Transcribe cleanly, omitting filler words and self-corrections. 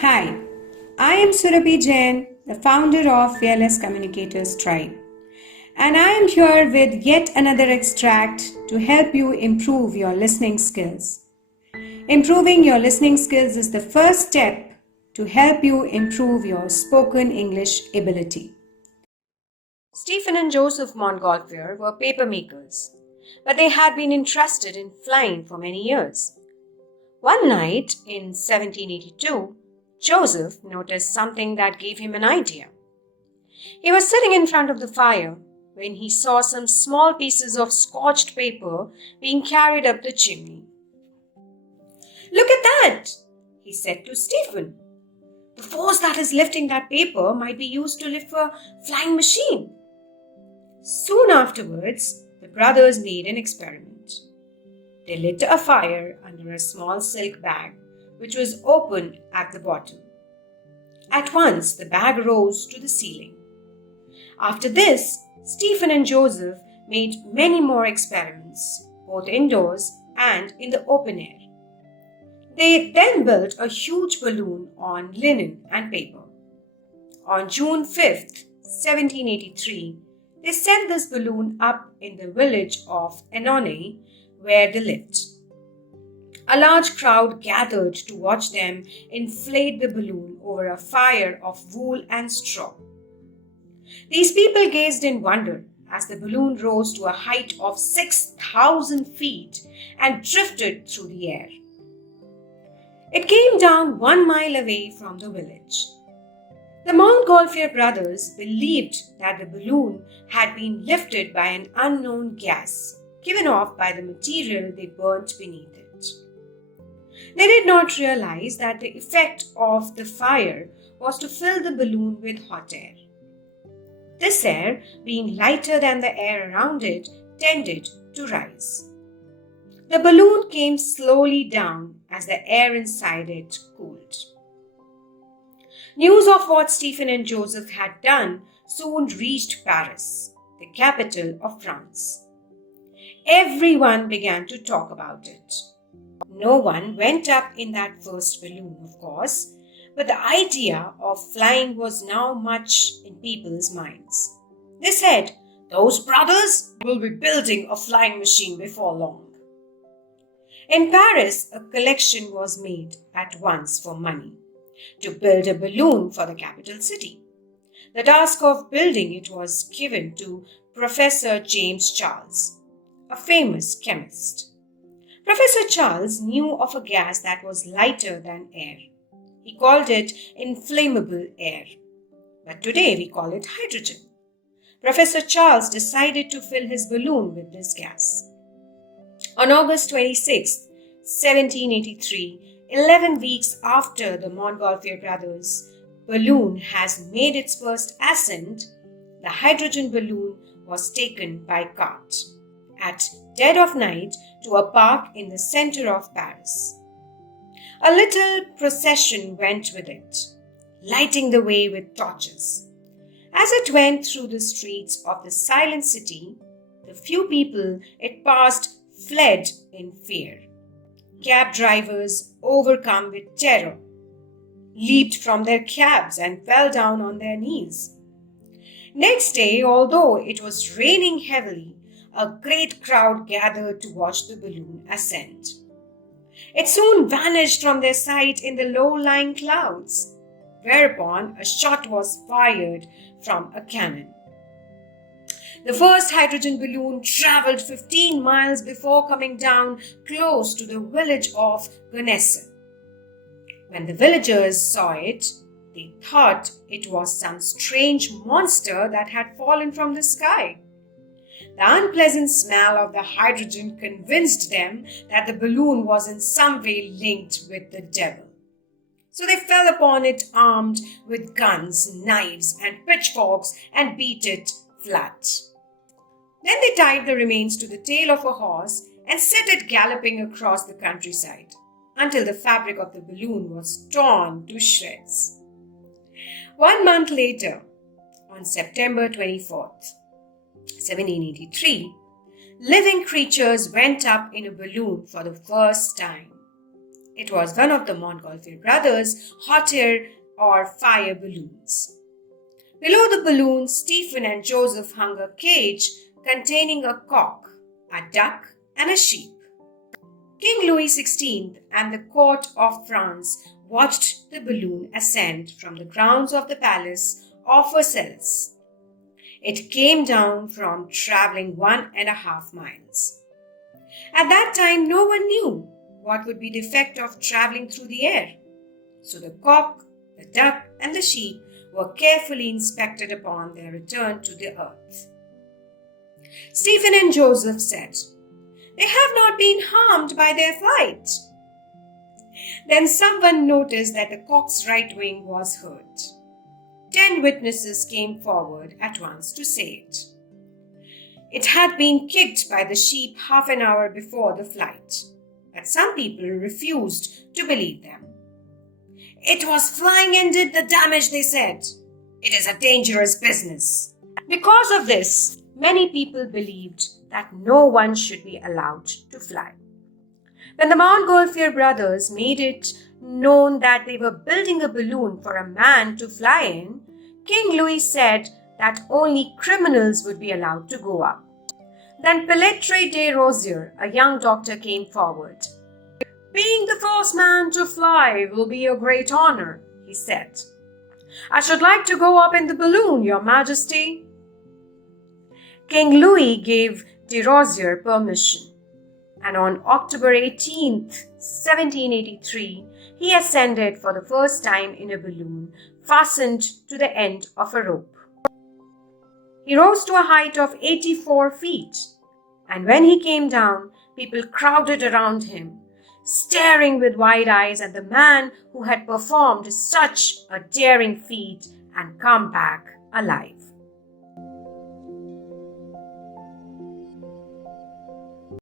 Hi, I am Surabhi Jain, the founder of Fearless Communicators Tribe, and I am here with yet another extract to help you improve your listening skills. Improving your listening skills is the first step to help you improve your spoken English ability. Stephen and Joseph Montgolfier were paper makers, but they had been interested in flying for many years. One night in 1782, Joseph noticed something that gave him an idea. He was sitting in front of the fire when he saw some small pieces of scorched paper being carried up the chimney. "Look at that," he said to Stephen. "The force that is lifting that paper might be used to lift a flying machine." Soon afterwards, the brothers made an experiment. They lit a fire under a small silk bag, which was open at the bottom. At once, the bag rose to the ceiling. After this, Stephen and Joseph made many more experiments, both indoors and in the open air. They then built a huge balloon on linen and paper. On June 5th, 1783, they sent this balloon up in the village of Annonay, where they lived. A large crowd gathered to watch them inflate the balloon over a fire of wool and straw. These people gazed in wonder as the balloon rose to a height of 6,000 feet and drifted through the air. It came down 1 mile away from the village. The Montgolfier brothers believed that the balloon had been lifted by an unknown gas given off by the material they burnt beneath it. They did not realize that the effect of the fire was to fill the balloon with hot air. This air, being lighter than the air around it, tended to rise. The balloon came slowly down as the air inside it cooled. News of what Stephen and Joseph had done soon reached Paris, the capital of France. Everyone began to talk about it. No one went up in that first balloon, of course, but the idea of flying was now much in people's minds. They said, "Those brothers will be building a flying machine before long." In Paris, a collection was made at once for money to build a balloon for the capital city. The task of building it was given to Professor James Charles, a famous chemist. Professor Charles knew of a gas that was lighter than air. He called it inflammable air, but today we call it hydrogen. Professor Charles decided to fill his balloon with this gas. On August 26, 1783, 11 weeks after the Montgolfier brothers' balloon has made its first ascent, the hydrogen balloon was taken by cart at dead of night to a park in the center of Paris. A little procession went with it, lighting the way with torches. As it went through the streets of the silent city, the few people it passed fled in fear. Cab drivers, overcome with terror, leaped from their cabs and fell down on their knees. Next day, although it was raining heavily, a great crowd gathered to watch the balloon ascend. It soon vanished from their sight in the low-lying clouds, whereupon a shot was fired from a cannon. The first hydrogen balloon traveled 15 miles before coming down close to the village of Gonesse. When the villagers saw it, they thought it was some strange monster that had fallen from the sky. The unpleasant smell of the hydrogen convinced them that the balloon was in some way linked with the devil. So they fell upon it armed with guns, knives, and pitchforks and beat it flat. Then they tied the remains to the tail of a horse and set it galloping across the countryside until the fabric of the balloon was torn to shreds. 1 month later, on September 24th, 1783, living creatures went up in a balloon for the first time. It was one of the Montgolfier brothers' hot air or fire balloons. Below the balloon, Stephen and Joseph hung a cage containing a cock, a duck, and a sheep. King Louis XVI and the court of France watched the balloon ascend from the grounds of the palace of Versailles. It came down from traveling 1.5 miles. At that time, no one knew what would be the effect of traveling through the air. So the cock, the duck, and the sheep were carefully inspected upon their return to the earth. Stephen and Joseph said, "They have not been harmed by their flight." Then someone noticed that the cock's right wing was hurt. 10 witnesses came forward at once to say it. It had been kicked by the sheep half an hour before the flight, but some people refused to believe them. "It was flying and did the damage," they said. "It is a dangerous business." Because of this, many people believed that no one should be allowed to fly. When the Montgolfier brothers made it known that they were building a balloon for a man to fly in, King Louis said that only criminals would be allowed to go up. Then Pilatre de Rosier, a young doctor, came forward. "Being the first man to fly will be a great honor," he said. "I should like to go up in the balloon, Your Majesty." King Louis gave de Rosier permission, and on October 18th, 1783, he ascended for the first time in a balloon fastened to the end of a rope. He rose to a height of 84 feet, and when he came down, people crowded around him, staring with wide eyes at the man who had performed such a daring feat and come back alive.